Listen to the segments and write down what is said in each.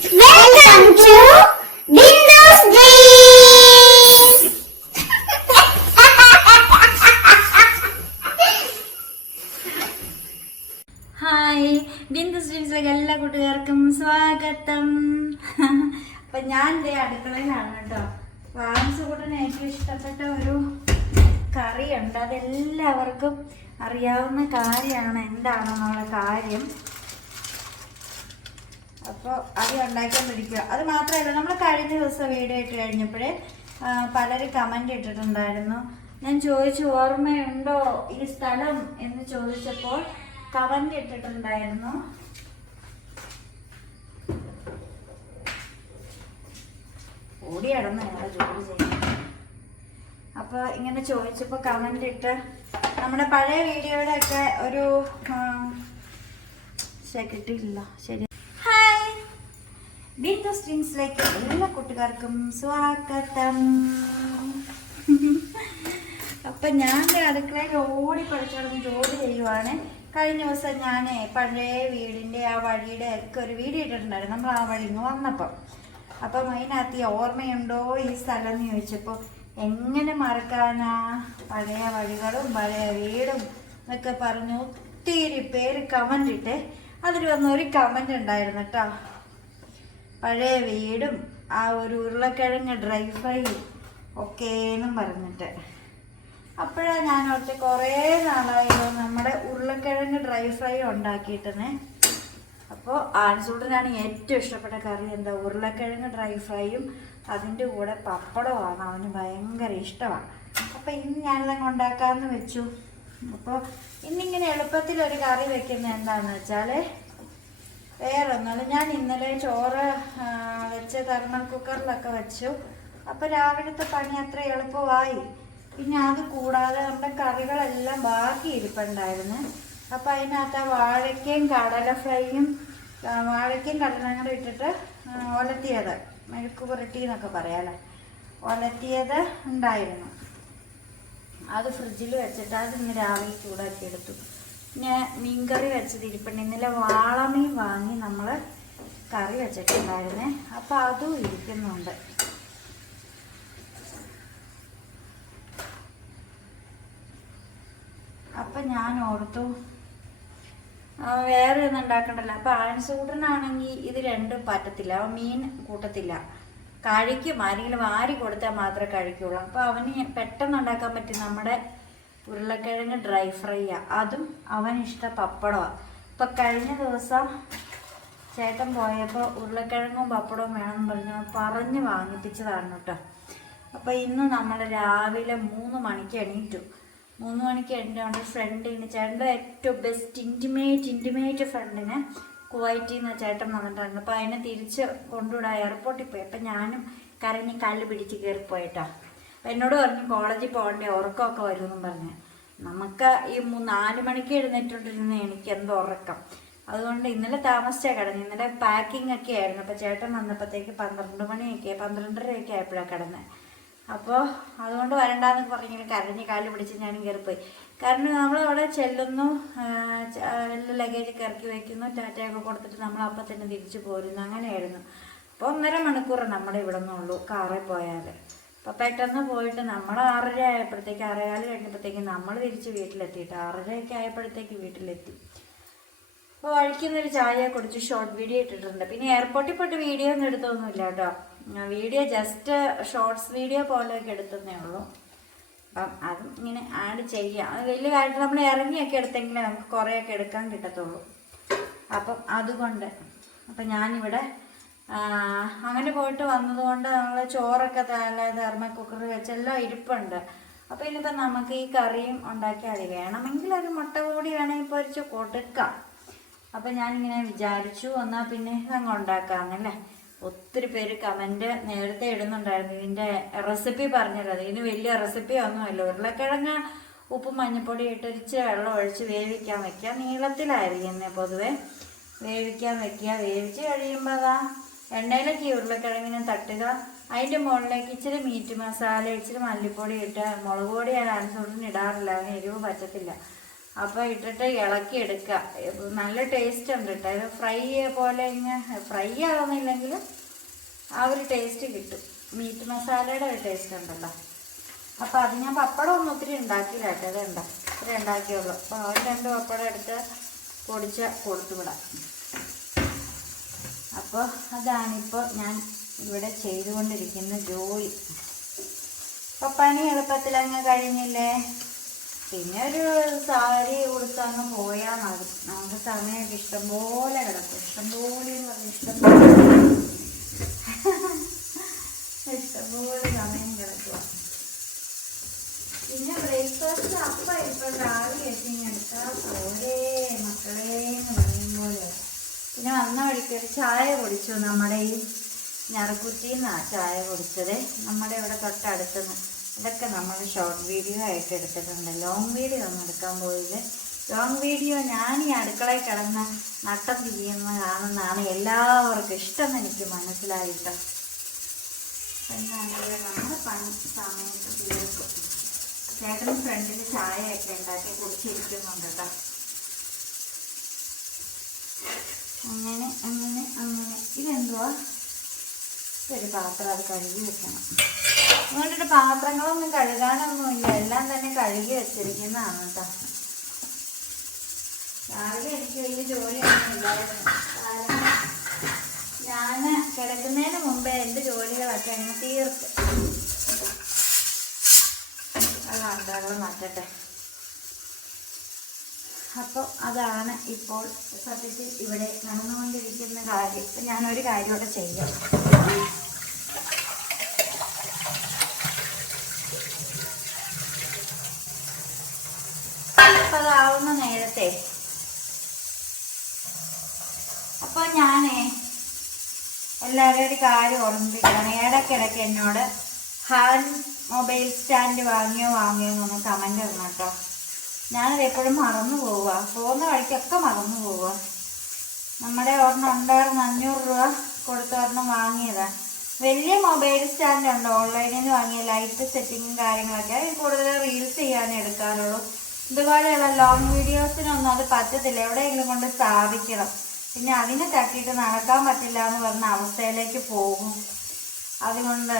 Welcome to Bindu's Dreams. Hi Bindu's സ്ട്രീംസിലേക്ക് എല്ലാ കൂട്ടുകാർക്കും സ്വാഗതം. അപ്പൊ ഞാൻ ദേ അടുക്കളയിലാണ് കേട്ടോ. വാൻസ് കൂട്ടിന് ഏറ്റവും ഇഷ്ടപ്പെട്ട ഒരു കറിയുണ്ട്. അതെല്ലാവർക്കും അറിയാവുന്ന കാര്യമാണ്. എന്താണെന്നുള്ള കാര്യം. അപ്പോൾ അത് പിടിക്കുക. അത് മാത്രമല്ല നമ്മൾ കഴിഞ്ഞ ദിവസം വീഡിയോ ഇട്ട് കഴിഞ്ഞപ്പോഴേ പലരും കമന്റ് ഇട്ടിട്ടുണ്ടായിരുന്നു. ഞാൻ ചോദിച്ചു ഓർമ്മയുണ്ടോ ഈ സ്ഥലം? എന്ന് ചോദിച്ചപ്പോൾ കമന്റ് ഇട്ടിട്ടുണ്ടായിരുന്നു. ഓടി അടന്ന് ഞങ്ങൾ ജോലി ചെയ്യുന്നത്. അപ്പോൾ ഇങ്ങനെ ചോദിച്ചപ്പോൾ കമന്റ് ഇട്ട് നമ്മുടെ പഴയ വീഡിയോയുടെ ഒക്കെ ഒരു ശരി കിട്ടിയില്ല ശരി. ബിന്ദു സ്ട്രിങ്സിലേക്ക് എല്ലാ കൂട്ടുകാർക്കും സ്വാഗതം. അപ്പൊ ഞാൻ അടുക്കളയിൽ ഓടി പഠിച്ചോടുന്ന് ജോലി ചെയ്യുവാണ്. കഴിഞ്ഞ ദിവസം ഞാൻ പഴയ വീടിന്റെ ആ വഴിയുടെ ഒക്കെ ഒരു വീഡിയോ ഇട്ടിട്ടുണ്ടായിരുന്നു. നമ്മൾ ആ വഴി നിന്ന് വന്നപ്പം. അപ്പം അതിനകത്ത് ഓർമ്മയുണ്ടോ ഈ സ്ഥലം എന്ന് ചോദിച്ചപ്പോൾ എങ്ങനെ മറക്കാനാ? പഴയ വഴികളും പഴയ വീടും എന്നൊക്കെ പറഞ്ഞു. ഒത്തിരി പേര് കമന്റ് ഇട്ടേ. അതിൽ വന്ന ഒരു കമന്റ് ഉണ്ടായിരുന്നു കേട്ടോ. പഴയ വീടും ആ ഒരു ഉരുളക്കിഴങ്ങ് ഡ്രൈ ഫ്രൈ ഒക്കെയെന്നും പറഞ്ഞിട്ട്. അപ്പോഴാണ് ഞാൻ ഓർത്ത് കുറേ നാളായല്ലോ നമ്മുടെ ഉരുളക്കിഴങ്ങ് ഡ്രൈ ഫ്രൈ ഉണ്ടാക്കിയിട്ടെന്ന്. അപ്പോൾ ആൺസൂട്ടനാണ് ഏറ്റവും ഇഷ്ടപ്പെട്ട കറി എന്താ? ഉരുളക്കിഴങ്ങ് ഡ്രൈ ഫ്രൈയും അതിന്റെ കൂടെ പപ്പടമാണ് അവന് ഭയങ്കര ഇഷ്ടമാണ്. അപ്പോൾ ഇന്ന് ഞാനിതങ്ങ് ഉണ്ടാക്കാമെന്ന് വെച്ചു. അപ്പോൾ ഇന്നിങ്ങനെ എളുപ്പത്തിൽ ഒരു കറി വെക്കുന്നത് എന്താണെന്ന് വെച്ചാൽ വേറെ ഒന്നുമില്ല ഞാൻ ഇന്നലെ ചോറ് വെച്ച് തെർമൽ കുക്കറിലൊക്കെ വെച്ചു. അപ്പോൾ രാവിലത്തെ പണി അത്ര എളുപ്പമായി. പിന്നെ അത് കൂടാതെ നമ്മുടെ കറികളെല്ലാം ബാക്കി ഇരിപ്പുണ്ടായിരുന്നു. അപ്പോൾ അതിനകത്ത് ആ വാഴയ്ക്കയും കടല ഫ്രൈയും വാഴയ്ക്കയും കടലയും കൂടെ ഇട്ടിട്ട് ഒലത്തിയത്. മെഴുക്ക് പുരട്ടി എന്നൊക്കെ പറയാമല്ലോ ഒലത്തിയത് ഉണ്ടായിരുന്നു. അത് ഫ്രിഡ്ജിൽ വെച്ചിട്ട് അത് ഇന്ന് രാവിലെ ചൂടാക്കി എടുത്തു പിന്നെ മീൻകറി വെച്ചത് ഇരിപ്പുണ്ട്. ഇന്നലെ വാളമീൻ വാങ്ങി നമ്മൾ കറി വെച്ചിട്ടുണ്ടായിരുന്നേ. അപ്പം അതും ഇരിക്കുന്നുണ്ട്. അപ്പം ഞാൻ ഓർത്തു വേറെ ഒന്നും ഉണ്ടാക്കണ്ടല്ലോ. അപ്പം ആൺസൂട്ടനാണെങ്കിൽ ഇത് രണ്ടും പറ്റത്തില്ല. അവൻ മീൻ കൂട്ടത്തില്ല. കഴിക്കും. ആരെങ്കിലും വാരി കൊടുത്താൽ മാത്രമേ കഴിക്കുള്ളൂ. അപ്പോൾ അവന് പെട്ടെന്ന് ഉണ്ടാക്കാൻ പറ്റും നമ്മുടെ ഉരുളക്കിഴങ്ങ് ഡ്രൈ ഫ്രൈയാ അതും അവന് ഇഷ്ടം പപ്പടമാണ് ഇപ്പം കഴിഞ്ഞ ദിവസം ചേട്ടൻ പോയപ്പോൾ ഉരുളക്കിഴങ്ങും പപ്പടവും വേണമെന്ന് പറഞ്ഞു. പറഞ്ഞ് വാങ്ങിപ്പിച്ചതാണ് കേട്ടോ അപ്പോൾ ഇന്ന് നമ്മൾ രാവിലെ മൂന്ന് മണിക്ക് എണീറ്റു. മൂന്ന് മണിക്ക് എണീറ്റുകൊണ്ട് ഫ്രണ്ടിന് ചേട്ടന്റെ ഏറ്റവും ബെസ്റ്റ് ഇന്റിമേറ്റ് ഇന്റിമേറ്റ് ഫ്രണ്ടിന് കുവൈറ്റിൽ നിന്ന് ചേട്ടൻ വന്നിട്ടുണ്ടായിരുന്നു അപ്പോൾ അതിനെ തിരിച്ച് കൊണ്ടുവിടാൻ എയർപോർട്ടിൽ പോയി. അപ്പം ഞാനും കരഞ്ഞ് കല്ല് പിടിച്ച് കയറിപ്പോയിട്ടാ എന്നോട് പറഞ്ഞു കോളേജിൽ പോകണ്ടേ ഉറക്കമൊക്കെ വരുമെന്നും പറഞ്ഞു. നമുക്ക് ഈ നാല് മണിക്ക് എഴുന്നേറ്റുകൊണ്ടിരുന്ന എനിക്ക് എന്തോ ഉറക്കം. അതുകൊണ്ട് ഇന്നലെ താമസിച്ചാണ് കിടന്നു. ഇന്നലെ പാക്കിംഗ് ഒക്കെ ആയിരുന്നു. അപ്പോൾ ചേട്ടൻ വന്നപ്പോഴത്തേക്ക് പന്ത്രണ്ട് മണിയൊക്കെ പന്ത്രണ്ടരയൊക്കെ ആയപ്പോഴാണ് കിടന്നത് അപ്പോൾ അതുകൊണ്ട് വരണ്ടാന്ന് പറഞ്ഞെങ്കിൽ കരഞ്ഞ് കാൽ പിടിച്ച് ഞാനും കയറിപ്പോയി. കാരണം നമ്മൾ അവിടെ ചെല്ലുന്നു എല്ലാ ലഗേജ് ഇറക്കി വയ്ക്കുന്നു ടാറ്റയൊക്കെ കൊടുത്തിട്ട് നമ്മൾ അപ്പം തന്നെ തിരിച്ചു പോരുന്നു. അങ്ങനെയായിരുന്നു. അപ്പോൾ ഒന്നര മണിക്കൂർ നമ്മുടെ ഇവിടെ നിന്നുള്ളൂ കാറിൽ പോയാൽ അപ്പോൾ പെട്ടെന്ന് പോയിട്ട് നമ്മൾ ആറര ആയപ്പോഴത്തേക്ക് ആറേകാൽ കഴിഞ്ഞപ്പോഴത്തേക്ക് നമ്മൾ തിരിച്ച് വീട്ടിലെത്തിയിട്ട് ആറരയൊക്കെ ആയപ്പോഴത്തേക്ക് വീട്ടിലെത്തി. അപ്പോൾ വഴിക്കുന്നൊരു ചായ കുടിച്ച് ഷോർട്ട് വീഡിയോ ഇട്ടിട്ടുണ്ട്. പിന്നെ എയർപോർട്ടിൽ പോയിട്ട് വീഡിയോ ഒന്നും എടുത്തൊന്നുമില്ല കേട്ടോ. വീഡിയോ ജസ്റ്റ് ഷോർട്സ് വീഡിയോ പോലെയൊക്കെ എടുത്തതേ ഉള്ളൂ. അപ്പം അതും ഇങ്ങനെ ആഡ് ചെയ്യാം. അത് വലിയ കാര്യത്തിൽ നമ്മൾ ഇറങ്ങിയൊക്കെ എടുത്തെങ്കിലേ നമുക്ക് കുറേയൊക്കെ എടുക്കാൻ കിട്ടത്തുള്ളൂ. അപ്പം അതുകൊണ്ട് അപ്പം ഞാനിവിടെ അങ്ങനെ പോയിട്ട് വന്നതുകൊണ്ട് നമ്മൾ ചോറൊക്കെ തല തെർമ കുക്കറിൽ വെച്ചെല്ലാം ഇരിപ്പുണ്ട്. അപ്പോൾ ഇനിയിപ്പോൾ നമുക്ക് ഈ കറിയും ഉണ്ടാക്കിയാൽ മതി. വേണമെങ്കിൽ ഒരു മുട്ട കൂടി വേണമെങ്കിൽ പൊരിച്ച് കൊടുക്കാം. അപ്പം ഞാനിങ്ങനെ വിചാരിച്ചു എന്നാൽ പിന്നെ അങ്ങ് ഉണ്ടാക്കാമെന്നല്ലേ ഒത്തിരി പേര് കമന്റ് നേരത്തെ ഇടുന്നുണ്ടായിരുന്നു. ഇതിന്റെ റെസിപ്പി പറഞ്ഞത്. ഇതിന് വലിയ റെസിപ്പി ഒന്നുമല്ല. ഉരുളക്കിഴങ്ങ് ഉപ്പും മഞ്ഞപ്പൊടി ഇട്ട് വെള്ളം ഒഴിച്ച് വേവിക്കാൻ വെക്കുക. നീളത്തിലായിരിക്കുന്നത് പൊതുവെ. വേവിക്കാൻ വെക്കുക. വേവിച്ച് കഴിയുമ്പോൾ അതാ എണ്ണയിലൊക്കെ ഈ ഉരുളക്കിഴങ്ങിനെ തട്ടുക. അതിന്റെ മുകളിലേക്ക് ഇച്ചിരി മീറ്റ് മസാല ഇച്ചിരി മല്ലിപ്പൊടി ഇട്ട് മുളക് പൊടി ഞാൻ അനുസരിച്ച് ഇടാറില്ല. അതിന് എരിവ് പറ്റത്തില്ല. അപ്പോൾ ഇട്ടിട്ട് ഇളക്കി എടുക്കുക. നല്ല ടേസ്റ്റ് ഉണ്ട് കേട്ടോ ഇത് ഫ്രൈ പോലെ ഇങ്ങനെ ഫ്രൈ ആവുന്നില്ലെങ്കിൽ ആ ഒരു ടേസ്റ്റ് കിട്ടും. മീറ്റ് മസാലയുടെ ഒരു ടേസ്റ്റ് ഉണ്ടല്ലോ. അപ്പോൾ അത് ഞാൻ പപ്പടം ഒന്നും ഒത്തിരി ഉണ്ടാക്കിയില്ല കേട്ടോ ഇത് ഉണ്ടോ ഉണ്ടാക്കിയുള്ളൂ അപ്പോൾ അവർ രണ്ട് പപ്പടം എടുത്ത് പൊടിച്ച് കൊടുത്തു വിടാം. അപ്പോൾ അതാണിപ്പോൾ ഞാൻ ഇവിടെ ചെയ്തുകൊണ്ടിരിക്കുന്ന ജോലി. അപ്പോൾ പണി എളുപ്പത്തിൽ അങ്ങ് കഴിഞ്ഞില്ലേ? പിന്നെ ഒരു സാരി കൊടുത്തങ്ങ് പോയാൽ മതി. നമുക്ക് സമയമൊക്കെ ഇഷ്ടംപോലെ കിടക്കും. ഇഷ്ടംപോലെ എന്ന് പറഞ്ഞാൽ ഇഷ്ടംപോലെ ഇഷ്ടംപോലെ സമയം കിടക്കുക പിന്നെ ബ്രേക്ക്ഫാസ്റ്റ് അപ്പം ഇപ്പം രാവിലെ എത്തി എടുത്താൽ പോരേ മക്കളെ എന്ന് പറയുമ്പോൾ പിന്നെ വന്ന വഴിക്ക് ഒരു ചായ കുടിച്ചു. നമ്മുടെ ഈ ഞറുക്കുറ്റിയിൽ നിന്നാണ് ചായ കുടിച്ചത്. നമ്മുടെ ഇവിടെ തൊട്ടടുത്ത് ഇതൊക്കെ നമ്മൾ ഷോർട്ട് വീഡിയോ ആയിട്ട് എടുത്തിട്ടുണ്ട്. ലോങ് വീഡിയോ ഒന്നും എടുക്കാൻ പോയില്ല. ലോങ് വീഡിയോ ഞാൻ ഈ അടുക്കളയിൽ കിടന്ന് നട്ടം തിരിയുന്ന കാണുന്നതാണ് എല്ലാവർക്കും ഇഷ്ടം എനിക്ക് മനസ്സിലായിട്ടോ. എന്നാണെങ്കിൽ നമ്മൾ പണി സമയത്ത് തീർക്കും. ചേട്ടൻ ഫ്രണ്ടിൽ ചായയൊക്കെ ഉണ്ടാക്കി കുടിച്ചിരിക്കുന്നുണ്ട് കേട്ടോ. അങ്ങനെ അങ്ങനെ അങ്ങനെ. ഇതെന്തുവാ? ഒരു പാത്രം അത് കഴുകി വെക്കണം. അതുകൊണ്ടിട്ട് പാത്രങ്ങളൊന്നും കഴുകാനൊന്നുമില്ല എല്ലാം തന്നെ കഴുകി വെച്ചിരിക്കുന്നതാണ് കേട്ടോ രാവിലെ എനിക്ക് വലിയ ജോലിയൊന്നും ഇല്ലായിരുന്നു. കാരണം ഞാൻ കിടക്കുന്നതിന് മുമ്പേ എന്റെ ജോലികളൊക്കെ അങ്ങ് തീർത്ത്. അത് അണ്ടകൾ മാറ്റട്ടെ. അപ്പോൾ അതാണ് ഇപ്പോൾ സത്യത്തിൽ ഇവിടെ നടന്നുകൊണ്ടിരിക്കുന്ന കാര്യം. ഇപ്പം ഞാനൊരു കാര്യം ചെയ്യാം. അപ്പം നേരത്തെ. അപ്പോൾ ഞാനേ എല്ലാവരും ഒരു കാര്യം ഓർമ്മിപ്പിക്കണം ഇടയ്ക്കിടയ്ക്ക് എന്നോട് ഹാൻഡ് മൊബൈൽ സ്റ്റാൻഡ് വാങ്ങിയോ വാങ്ങിയോ എന്നൊന്ന് കമന്റ് ഇടണം കേട്ടോ. ഞാനത് എപ്പോഴും മറന്നു പോവുക. പോകുന്ന വഴിക്കൊക്കെ മറന്നു പോവുക. നമ്മുടെ ഒരെണ്ണം ഉണ്ടായിരുന്നു അഞ്ഞൂറ് രൂപ കൊടുത്ത ഒരെണ്ണം വാങ്ങിയതാണ് വലിയ മൊബൈൽ സ്റ്റാൻഡ് ഉണ്ട്? ഓൺലൈനിൽ നിന്ന് വാങ്ങിയ ലൈറ്റ് സെറ്റിങ്ങും കാര്യങ്ങളൊക്കെ. അതിൽ കൂടുതൽ റീൽസ് ചെയ്യാനേ എടുക്കാറുള്ളൂ. ഇതുപോലെയുള്ള ലോങ് വീഡിയോസിനൊന്നും അത് പറ്റത്തില്ല. എവിടെയെങ്കിലും കൊണ്ട് സ്ഥാപിക്കണം. പിന്നെ അതിനെ തട്ടിയിട്ട് നടക്കാൻ പറ്റില്ല എന്ന് പറഞ്ഞ അവസ്ഥയിലേക്ക് പോകും. അതുകൊണ്ട്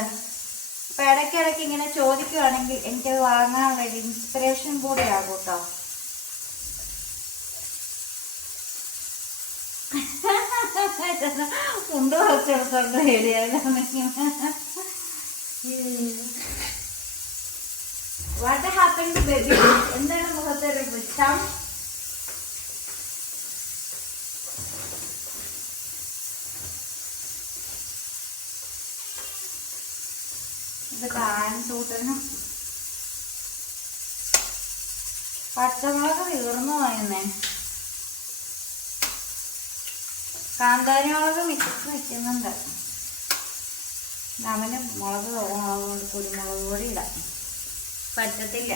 ഇപ്പം ഇടയ്ക്കിടയ്ക്ക് ഇങ്ങനെ ചോദിക്കുകയാണെങ്കിൽ എനിക്കത് വാങ്ങാൻ ഒരു ഇൻസ്പിറേഷൻ കൂടെ ആകും കേട്ടോ ഉണ്ട് കുറച്ചെടുത്തോണ്ട് വാട്ട് ഹാപ്പൻ ബേബി എന്താണ് മുഖത്തൊരു പുച്ഛം ഇത് കാൻ സൂട്ടനും പച്ചമുളക് തീർന്നു പോയെന്നേ കാന്താരി മുളക് മിക്സ് വെക്കുന്നുണ്ട്. അവന് മുളക് മുളക് കുരുമുളക് പൊടി ഇടാം. പറ്റത്തില്ല.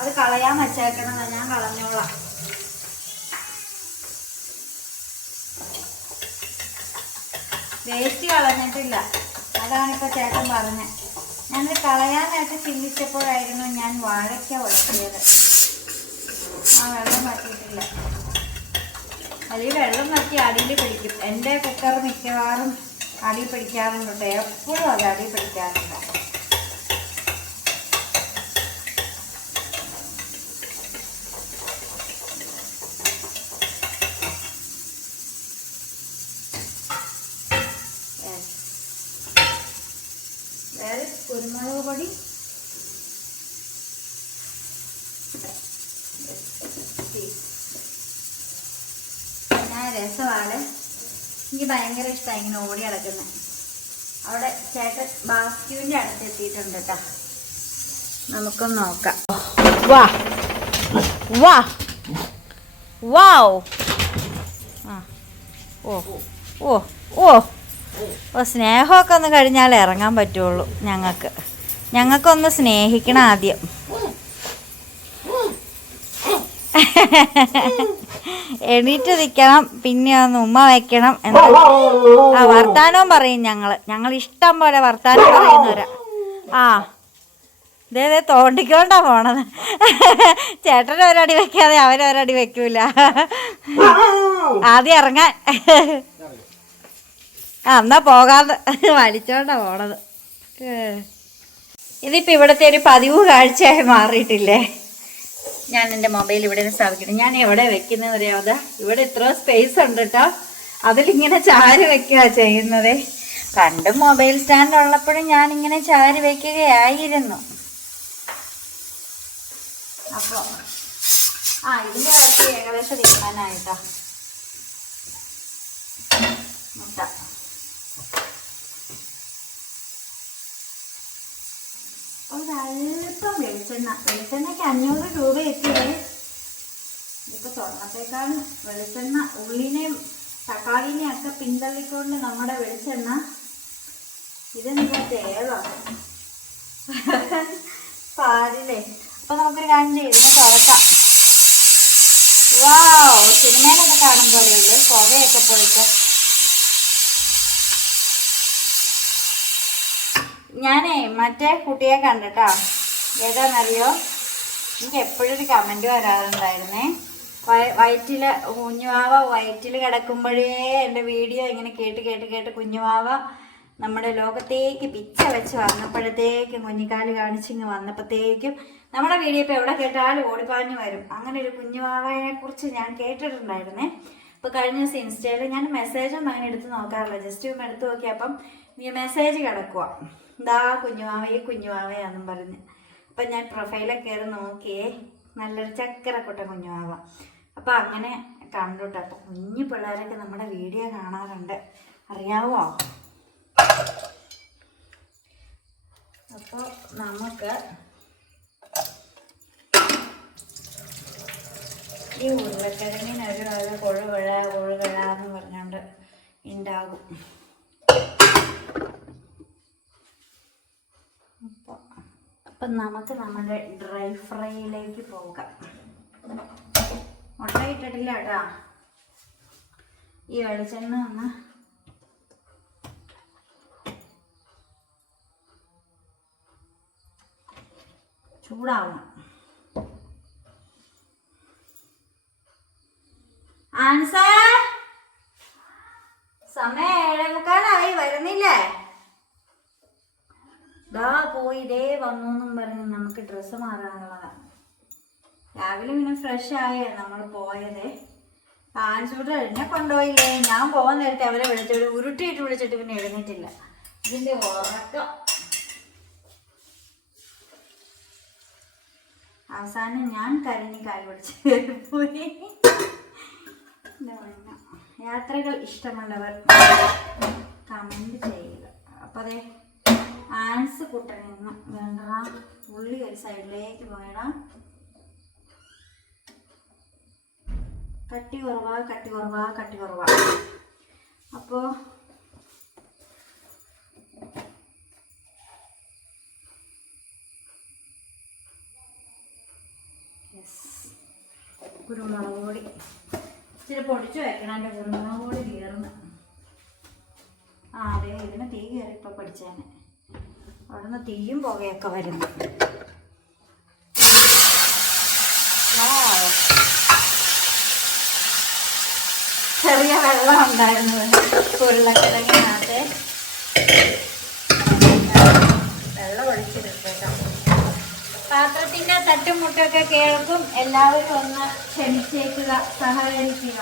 അത് കളയാൻ വെച്ചേക്കണതാ ഞാൻ കളഞ്ഞോളാം. വേസ്റ്റ് കളഞ്ഞിട്ടില്ല. അതാണിപ്പോ ചേട്ടൻ പറഞ്ഞത് ഞാനത് കളയാനായിട്ട് ചിന്തിച്ചപ്പോഴായിരുന്നു ഞാൻ വാഴയ്ക്ക വളർത്തിയത് ആ വെള്ളം വറ്റിയിട്ടില്ല. അതിൽ വെള്ളം വറ്റി അടിയിൽ പിടിക്കും. എന്റെ കുക്കർ മിക്കവാറും അടി പിടിക്കാറുണ്ട് എപ്പോഴും അത് അടി പിടിക്കാറുണ്ട് Yes. വേറെ കുരുമുളക് പൊടി ഞാൻ രസമാണ് എനിക്ക് ഭയങ്കര ഇഷ്ടമായി ഇങ്ങനെ ഓടി നടക്കുന്നത് അവിടെ ചേട്ടൻ ബാസ്ക്യൂവിന്റെ അടുത്ത് എത്തിയിട്ടുണ്ട് കേട്ടോ നമുക്കൊന്ന് നോക്കാം. വാ. വാ. വാവ്. ആ. ഓ. ഓ. ഓ. ഓ സ്നേഹമൊക്കെ ഒന്ന് കഴിഞ്ഞാൽ ഇറങ്ങാൻ പറ്റുള്ളൂ ഞങ്ങൾക്ക്. ഞങ്ങൾക്കൊന്ന് സ്നേഹിക്കണം ആദ്യം. എണീറ്റ് നിൽക്കണം പിന്നെ ഒന്ന് ഉമ്മ വയ്ക്കണം എന്ന് ആ വർത്താനവും പറയും ഞങ്ങൾ ഞങ്ങൾ ഇഷ്ടം പോലെ വർത്താനം പറയുന്നവരാ. ആ. ദേ ദേ തോണ്ടിക്കൊണ്ടാ പോണത്. ചേട്ടൻ ഒരടി വെക്കാതെ അവൻ വെക്കൂല. ആദ്യം ഇറങ്ങാൻ. ആ എന്നാ പോകാതെ വലിച്ചോണ്ടാ പോണത്. ഇതിപ്പോ ഇവിടുത്തെ ഒരു പതിവ് കാഴ്ചയായി മാറിയിട്ടില്ലേ? ഞാൻ എന്റെ മൊബൈൽ ഇവിടെ നിന്ന് സ്ഥാപിക്കണം ഞാൻ എവിടെ വെക്കുന്നത് അറിയാതെ ഇവിടെ ഇത്ര സ്പേസ് ഉണ്ട് കേട്ടോ അതിലിങ്ങനെ ചാരി വെക്കുക ചെയ്യുന്നത്. പണ്ട് മൊബൈൽ സ്റ്റാൻഡ് ഉള്ളപ്പോഴും ഞാൻ ഇങ്ങനെ ചാരി വെക്കുകയായിരുന്നു. അപ്പോൾ ആ ഇതിന്റെ കാര്യം ഏകദേശം തീരുമാനമായിട്ടോ. ഒരല്പം വെളിച്ചെണ്ണ. വെളിച്ചെണ്ണയ്ക്ക് അഞ്ഞൂറ് രൂപ എത്തിയേ ഇതിപ്പോൾ സ്വർണത്തേക്കാളും വെളിച്ചെണ്ണ ഉള്ളിനെയും തക്കാളിനെയും ഒക്കെ പിന്തള്ളിക്കൊണ്ട് നമ്മുടെ വെളിച്ചെണ്ണ ഇതെന്താ തേവാണ് പാടില്ലേ അപ്പൊ നമുക്കൊരു കാര്യം ഇതിനെ തുറക്കാം. വാ സിനിമയിലൊക്കെ കാണും പോലെയല്ലേ? പുകയൊക്കെ പോയിട്ട്. ഞാനേ മറ്റേ കുട്ടിയെ കണ്ടിട്ടാ. ഏതാണെന്നറിയോ എനിക്ക് എപ്പോഴും ഒരു കമന്റ് വരാറുണ്ടായിരുന്നേ. വയ- വയറ്റിൽ കുഞ്ഞുവാവ വയറ്റിൽ കിടക്കുമ്പോഴേ എന്റെ വീഡിയോ ഇങ്ങനെ കേട്ട് കേട്ട് കേട്ട് കുഞ്ഞുവാവ നമ്മുടെ ലോകത്തേക്ക് പിച്ച വെച്ച് വന്നപ്പോഴത്തേക്കും കുഞ്ഞിക്കാൽ കാണിച്ചിങ്ങ് വന്നപ്പോഴത്തേക്കും നമ്മുടെ വീഡിയോ ഇപ്പോൾ എവിടെ കേട്ടാലും ഓടിപ്പാഞ്ഞു വരും. അങ്ങനെ ഒരു കുഞ്ഞുവാവയെ കുറിച്ച് ഞാൻ കേട്ടിട്ടുണ്ടായിരുന്നേ. ഇപ്പോൾ കഴിഞ്ഞ ദിവസം ഇൻസ്റ്റയിൽ ഞാൻ മെസ്സേജൊന്നും അങ്ങനെ എടുത്ത് നോക്കാറില്ല. ജസ്റ്റ് എടുത്ത് നോക്കിയപ്പം മെസ്സേജ് കിടക്കുക ദാ കുഞ്ഞുവാവയെ കുഞ്ഞുവാവയാന്നും പറഞ്ഞ്. അപ്പം ഞാൻ പ്രൊഫൈലൊക്കെ കയറി നോക്കിയേ. നല്ലൊരു ചക്കരക്കൊട്ട കുഞ്ഞുമാവ അപ്പം അങ്ങനെ കണ്ടുട്ടോ. അപ്പം കുഞ്ഞു പിള്ളേരൊക്കെ നമ്മുടെ വീഡിയോ കാണാറുണ്ട്. അറിയാവോ? അപ്പോൾ നമുക്ക് ഈ ഉരുളക്കിഴങ്ങിനൊരു അത് കൊഴുകഴ കൊഴുകഴ എന്ന് പറഞ്ഞുകൊണ്ട് ഉണ്ടാകും അപ്പോൾ അപ്പം നമുക്ക് നമ്മുടെ ഡ്രൈ ഫ്രൈയിലേക്ക് പോകാം. മുട്ട ഇട്ടിട്ടില്ല കേട്ടോ. ഈ വെളിച്ചെണ്ണ ഒന്ന് ചൂടാവണം ആൻസാ സമയം ഏഴേ മുക്കാലായി വരുന്നില്ലേ ദാ പോയി ഇതേ വന്നു എന്നും പറഞ്ഞ് നമുക്ക് ഡ്രസ്സ് മാറാനുള്ളതാണ് രാവിലെ പിന്നെ ഫ്രഷ് ആയേ നമ്മൾ പോയത്. പാൻസൂട്ട് എന്നെ കൊണ്ടുപോയില്ലേ? ഞാൻ പോകാൻ നേരത്തെ അവരെ വിളിച്ചിട്ട് ഉരുട്ടിയിട്ട് വിളിച്ചിട്ട് പിന്നെ എഴുന്നേറ്റില്ല. ഇതിന്റെ ഉറക്കം. അവസാനം ഞാൻ കരഞ്ഞ് കാൽ പിടിച്ച് പോയി യാത്രകൾ ഇഷ്ടമുള്ളവർ കമന്റ് ചെയ്യുക. അപ്പോൾ അതെ ആൻസ് കുട്ടനെന്ന് വേണ്ട. ഉള്ളി ഒരു സൈഡിലേക്ക് വേണം കട്ടി കുറവാ കട്ടി കുറവാ കട്ടി കുറവാ. അപ്പോൾ കുരുമുളക് പൊടി. ഇച്ചിരി പൊടിച്ചു വെക്കണം എന്റെ കുരുമുളക് പൊടി തീർന്ന് ആ അതെ ഇതിന് തീ കയറി ഇപ്പോൾ പഠിച്ചേനെ അവിടുന്ന് തീയും പുകയൊക്കെ വരുന്നു. ചെറിയ വെള്ളം ഉണ്ടായിരുന്നു. ഉരുളക്കിഴങ്ങിനകത്ത്. വെള്ളം ഒഴിച്ചിട്ടുണ്ട് പാത്രത്തിന്റെ തട്ടും മുട്ടൊക്കെ കേൾക്കും. എല്ലാവരും ഒന്ന് ക്ഷമിച്ചേക്കുക സഹകരിക്കുക.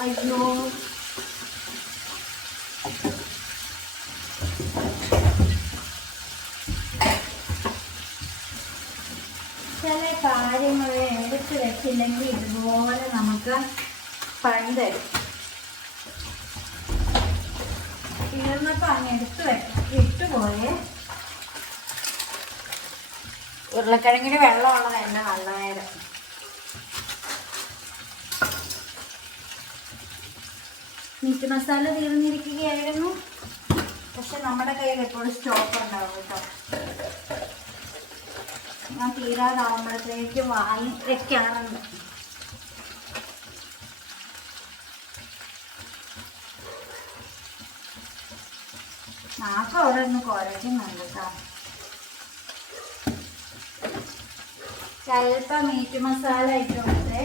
അയ്യോ. ചില കാര്യങ്ങൾ എടുത്ത് വെച്ചില്ലെങ്കിൽ ഇതുപോലെ നമുക്ക് പണി തരും. അങ്ങ് എടുത്ത് വെക്കാം ഇട്ടുപോലെ ഉരുളക്കിഴങ്ങിന് വെള്ളമുള്ളത് തന്നെ നല്ലനേരം മീറ്റ് മസാല തീർന്നിരിക്കുകയായിരുന്നു. പക്ഷെ നമ്മുടെ കയ്യിൽ എപ്പോഴും സ്റ്റോക്ക് ഉണ്ടാവും കേട്ടോ. ഞാൻ തീരാതാവുമ്പോഴത്തേക്ക് വാങ്ങി വെക്കാറുണ്ട്. നാക്ക് അവിടെ ഒന്ന് കുരയ്ക്കുന്നുണ്ട് കേട്ടോ. ചിലപ്പോൾ മീറ്റ് മസാല ഇട്ടുകൊണ്ട്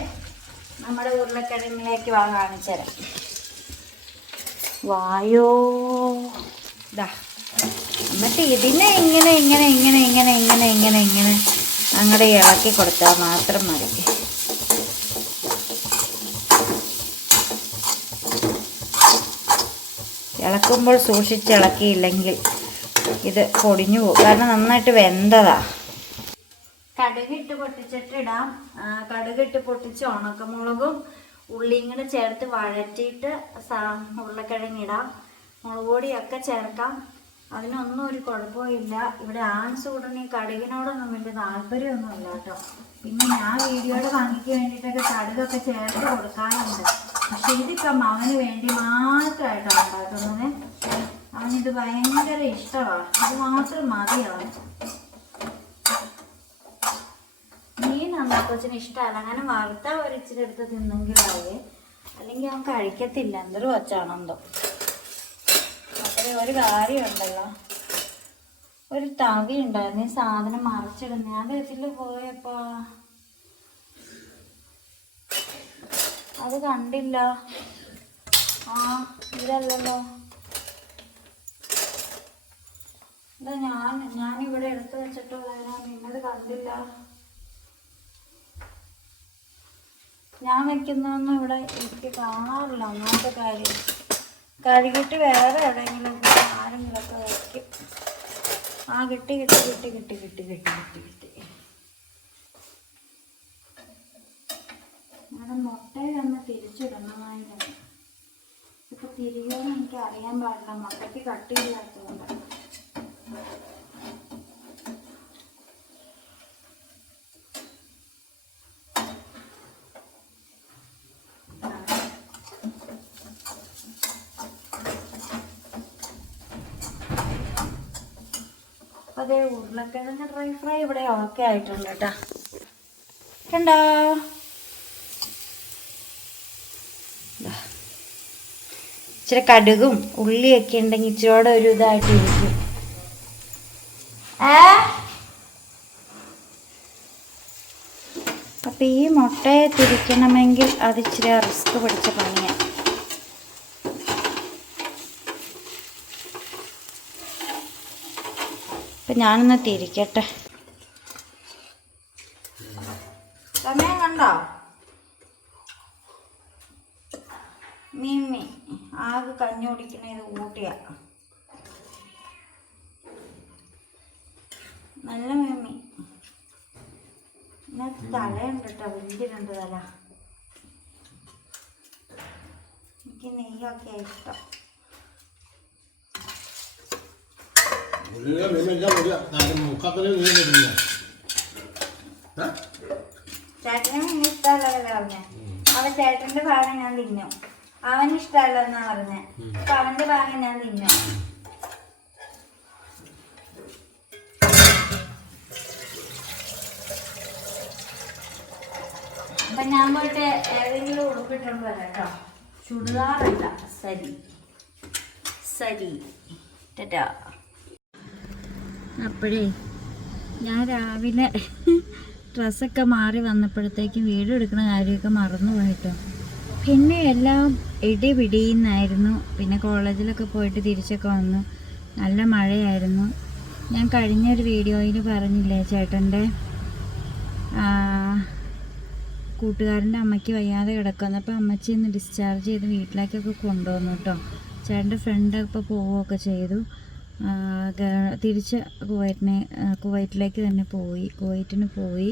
നമ്മുടെ ഉരുളക്കിഴങ്ങിലേക്ക് വാങ്ങാണിച്ചു തരാം വായോ. എന്നിട്ട് ഇതിനെ ഇങ്ങനെ ഇങ്ങനെ ഇങ്ങനെ ഇങ്ങനെ ഇങ്ങനെ ഇങ്ങനെ ഇങ്ങനെ. അങ്ങടെ ഇളക്കി കൊടുത്താൽ മാത്രം മതി. ഇളക്കുമ്പോൾ സൂക്ഷിച്ച് ഇളക്കിയില്ലെങ്കിൽ ഇത് പൊടിഞ്ഞു പോകും. കാരണം നന്നായിട്ട് വെന്തതാ. കടുകിട്ട് പൊട്ടിച്ചിട്ടിടാം കടുകിട്ട് പൊട്ടിച്ച് ഉണക്കമുളകും ഉള്ളിയും കൂടെ ചേർത്ത് വഴറ്റിയിട്ട് ഉരുളക്കിഴങ്ങിടാം മുളക് പൊടിയൊക്കെ ചേർക്കാം. അതിനൊന്നും ഒരു കുഴപ്പമില്ല. ഇവിടെ ആൺസ് ഉടനെ കടുകിനോടൊന്നും വലിയ താല്പര്യമൊന്നുമില്ല കേട്ടോ. പിന്നെ ഞാൻ വീഡിയോയുടെ ഭംഗിക്ക് വേണ്ടിയിട്ടൊക്കെ കടുകൊക്കെ ചേർത്ത് കൊടുക്കാറുണ്ട്. പക്ഷെ ഇതിപ്പം അവന് വേണ്ടി മാത്രമായിട്ടാണ് ഉണ്ടാക്കുന്നത്. അവനിത് ഭയങ്കര ഇഷ്ടമാണ്. അത് മാത്രം മതി അവൻ മീൻ അമ്മക്കൊച്ചിന് ഇഷ്ടമല്ല അങ്ങനെ വറുത്ത ഒരിച്ചിരി എടുത്ത് തിന്നെങ്കിലാവേ അല്ലെങ്കിൽ അവൻ കഴിക്കത്തില്ല. എന്തൊരു കൊച്ചാണെന്തോ അത്ര ഒരു കാര്യമുണ്ടല്ലോ. ഒരു തവി ഉണ്ടായിരുന്നു. ഈ സാധനം മറിച്ചിടുന്ന. അത് ഇതിൽ പോയപ്പോ അത് കണ്ടില്ല. ആ ഇതല്ലല്ലോ. ഇതാ ഞാൻ ഞാൻ ഇവിടെ എടുത്തു വെച്ചിട്ടുള്ളതിനാ നിന്നത് കണ്ടില്ല. ഞാൻ വെക്കുന്നതൊന്നും ഇവിടെ എനിക്ക് കാണാറില്ല. ഒന്നാമത്തെ കാര്യം കഴുകിയിട്ട് വേറെ എവിടെയെങ്കിലും ആരെങ്കിലുമൊക്കെ വയ്ക്കും ആ കിട്ടി കിട്ടി കിട്ടി കിട്ടി കിട്ടി കിട്ടി കിട്ടി കിട്ടി. അങ്ങനെ മുട്ടയൊന്ന് തിരിച്ചിടണമായിരുന്നു. ഇപ്പൊ തിരികെ എനിക്ക് അറിയാൻ പാടില്ല. മുട്ടയ്ക്ക് കട്ടിയില്ലാത്തതുകൊണ്ട് അപ്പൊ അതേ ഉരുളക്കിഴങ്ങ് ഡ്രൈ ഫ്രൈ ഇവിടെ ഓക്കെ ആയിട്ടുണ്ട് കേട്ടാ കണ്ടോ. ഇച്ചിരി കടുകും ഉള്ളിയൊക്കെ ഉണ്ടെങ്കിൽ ഇച്ചിരിയോടെ ഒരു ഇതായിട്ട് ഇരിക്കും അപ്പൊ ഈ മുട്ടയെ തിരിക്കണമെങ്കിൽ അത് ഇച്ചിരി റിസ്ക് പിടിച്ച പണിയാണ് അപ്പൊ ഞാനൊന്ന് തിരിക്കട്ടെ. സമയം കണ്ടോ? മീമി ആകെ കഞ്ഞി കുടിക്കണ ഇത് ഊട്ടിയ. നല്ല മീമി ഇതിനകത്ത് തലയുണ്ട് കേട്ടോ വലിയ രണ്ട് തല. എനിക്ക് നെയ്യൊക്കെ ഇഷ്ടം. ഉള്ളിലെ മീനെല്ലാം ഒരു നാല് മുക്കാത്തൽ നീ തരില്ല ചേട്ടന് മീൻ ഇഷ്ടമല്ല പറഞ്ഞ. അവൻ ചേട്ടന്റെ ഭാഗം ഞാൻ തിന്നു. അവന് ഇഷ്ടമല്ലെന്നാ പറഞ്ഞ. അപ്പൊ അവന്റെ ഭാഗം ഞാൻ തിന്നു. അപ്പൊ ഞാൻ പോയിട്ട് ഏതെങ്കിലും ഉടുപ്പിട്ടുണ്ട് കേട്ടോ. ചുടുകാറല്ല സരി. സരി. ടാ അപ്പോഴേ ഞാൻ രാവിലെ ഡ്രസ്സൊക്കെ മാറി വന്നപ്പോഴത്തേക്കും വീഡിയോ എടുക്കുന്ന കാര്യമൊക്കെ മറന്നു പോയിട്ടോ. പിന്നെ എല്ലാം ഇടി പിടിയുന്നായിരുന്നു പിന്നെ കോളേജിലൊക്കെ പോയിട്ട് തിരിച്ചൊക്കെ വന്നു. നല്ല മഴയായിരുന്നു. ഞാൻ കഴിഞ്ഞ ഒരു വീഡിയോയിൽ പറഞ്ഞില്ലേ ചേട്ടന്റെ കൂട്ടുകാരന്റെ അമ്മയ്ക്ക് വയ്യാതെ കിടക്കുന്നു. അപ്പോൾ അമ്മച്ചി ഒന്ന് ഡിസ്ചാർജ് ചെയ്ത് വീട്ടിലേക്കൊക്കെ കൊണ്ടുവന്നു കേട്ടോ. ചേട്ടന്റെ ഫ്രണ്ട് ഇപ്പോൾ പോവുകയൊക്കെ ചെയ്തു. തിരിച്ച് കുവൈറ്റിനെ കുവൈറ്റിലേക്ക് തന്നെ പോയി കുവൈറ്റിന് പോയി.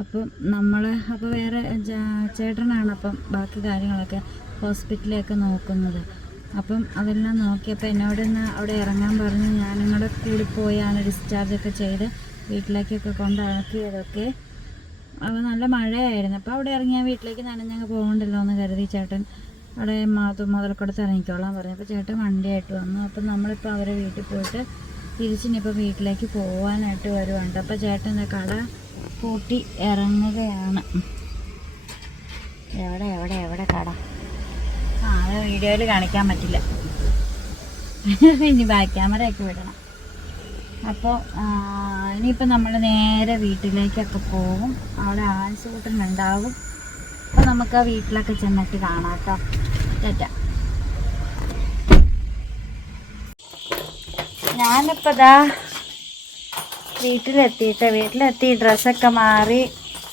അപ്പം നമ്മൾ അപ്പോൾ വേറെ ചേട്ടനാണ് അപ്പം ബാക്കി കാര്യങ്ങളൊക്കെ ഹോസ്പിറ്റലൊക്കെ നോക്കുന്നത്. അപ്പം അതെല്ലാം നോക്കിയപ്പോൾ എന്നോട് ഇന്ന് അവിടെ ഇറങ്ങാൻ പറഞ്ഞ് ഞാനും കൂടെ കൂടി പോയാണ് ഡിസ്ചാർജൊക്കെ ചെയ്ത് വീട്ടിലേക്കൊക്കെ കൊണ്ടാക്കിയതൊക്കെ. അപ്പോൾ നല്ല മഴയായിരുന്നു. അപ്പോൾ അവിടെ ഇറങ്ങിയാൽ വീട്ടിലേക്ക് നനഞ്ഞങ്ങ് പോകണ്ടല്ലോ എന്ന് കരുതി ചേട്ടൻ അവിടെ മാതു മുതൽക്കടുത്ത് ഇറങ്ങിക്കോളാൻ പറഞ്ഞു. അപ്പോൾ ചേട്ടൻ വണ്ടിയായിട്ട് വന്നു. അപ്പം നമ്മളിപ്പോൾ അവരെ വീട്ടിൽ പോയിട്ട് തിരിച്ചിനിപ്പോൾ വീട്ടിലേക്ക് പോകാനായിട്ട് വരുവാണ്ട് അപ്പോൾ ചേട്ടന്റെ കട പൂട്ടി ഇറങ്ങുകയാണ്. എവിടെ എവിടെ എവിടെ കട? ആ വീഡിയോയിൽ കാണിക്കാൻ പറ്റില്ല. ഇനി ബാക്ക് ക്യാമറയൊക്കെ വിടണം. അപ്പോൾ ഇനിയിപ്പോൾ നമ്മൾ നേരെ വീട്ടിലേക്കൊക്കെ പോകും അവിടെ ആൻസൂട്ടനുണ്ടാവും അപ്പോൾ നമുക്ക് ആ വീട്ടിലൊക്കെ ചെന്നിട്ട് കാണാം കേട്ടോ. ചേട്ടാ ഞാനിപ്പോൾ ദാ വീട്ടിലെത്തിയിട്ട് വീട്ടിലെത്തി ഡ്രസ്സൊക്കെ മാറി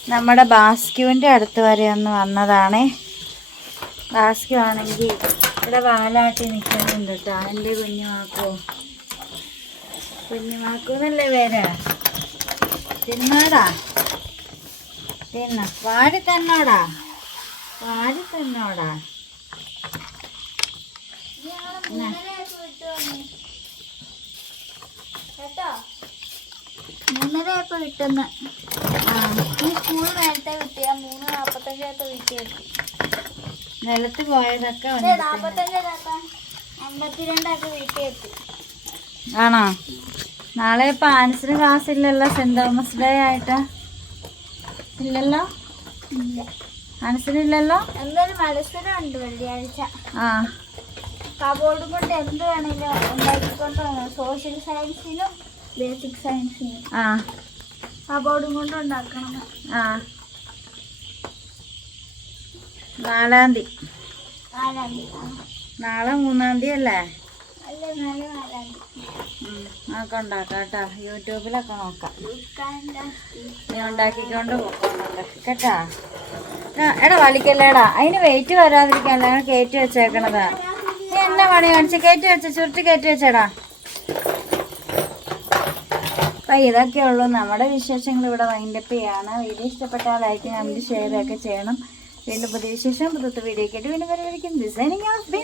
നമ്മുടെ ബാസ്ക്യുവിന്റെ അടുത്ത് വരെ ഒന്ന് വന്നതാണേ. ബാസ്ക്യു ആണെങ്കിൽ ഇവിടെ വാലാട്ടി നിൽക്കുന്നുണ്ട് കേട്ടോ. എന്റെ കുഞ്ഞുമാക്കോ? കുഞ്ഞുമാക്കൂ എന്നല്ലേ പേര്? തിന്നോടാ. തിന്ന. വാടി തന്നോടാ വാടി തന്നോടാ മൂന്നരയൊക്കെ വിട്ടെന്ന് സ്കൂൾ നേരത്തെ വിട്ടിയാ മൂന്ന് നാപ്പത്തഞ്ചൊക്കെ വീട്ടിലെത്തി നിലത്ത് പോയതൊക്കെ നാപ്പത്തഞ്ചൊക്കെ അമ്പത്തിരണ്ടൊക്കെ വീട്ടിലെത്തി ആണോ? നാളെ ഇപ്പൊ ആൻസിന് ക്ലാസ് ഇല്ലല്ലോ സെന്റ് തോമസ് ഡേ ആയിട്ട്. ഇല്ലല്ലോ? ഇല്ല. ആൻസിന് ഇല്ലല്ലോ എന്തായാലും മത്സരം ഉണ്ട് വെള്ളിയാഴ്ച. ആ. കബോർഡ് കൊണ്ട് എന്ത് വേണേലും ഉണ്ടാക്കിക്കൊണ്ട്. സോഷ്യൽ സയൻസിനും ബേസിക് സയൻസിനും ആ. കബോർഡും കൊണ്ട് ഉണ്ടാക്കണം. ആ. നാലാം തീയതി. നാലാം തീയതി. നാളെ മൂന്നാം തീയതി അല്ലേ? നമുക്ക് ഉണ്ടാക്കാം കേട്ടോ. യൂട്യൂബിലൊക്കെ നോക്കാം. നീ ഉണ്ടാക്കിക്കൊണ്ട് കേട്ടാ? എടാ വലിക്കല്ലേടാ. അതിന് വെയിറ്റ് വരാതിരിക്കാനല്ല ഞങ്ങൾ കയറ്റി വെച്ചേക്കണതാ. എന്നാ പണി കാണിച്ച് കയറ്റി വെച്ച ചുരുട്ടി കയറ്റി വെച്ചടാ. അപ്പം ഇതൊക്കെ ഉള്ളൂ. നമ്മുടെ വിശേഷങ്ങൾ ഇവിടെ വൈൻഡപ്പ് ചെയ്യാണ്. വീഡിയോ ഇഷ്ടപ്പെട്ടാൽ ലൈക്ക് കമന്റ് ഷെയർ ഒക്കെ ചെയ്യണം. വീണ്ടും പുതിയ വിശേഷം പുതിയ വീഡിയോ കേട്ട് വീണ്ടും പരിപാടിക്കും ഡിസൈനിങ് ഓഫ് ബൈ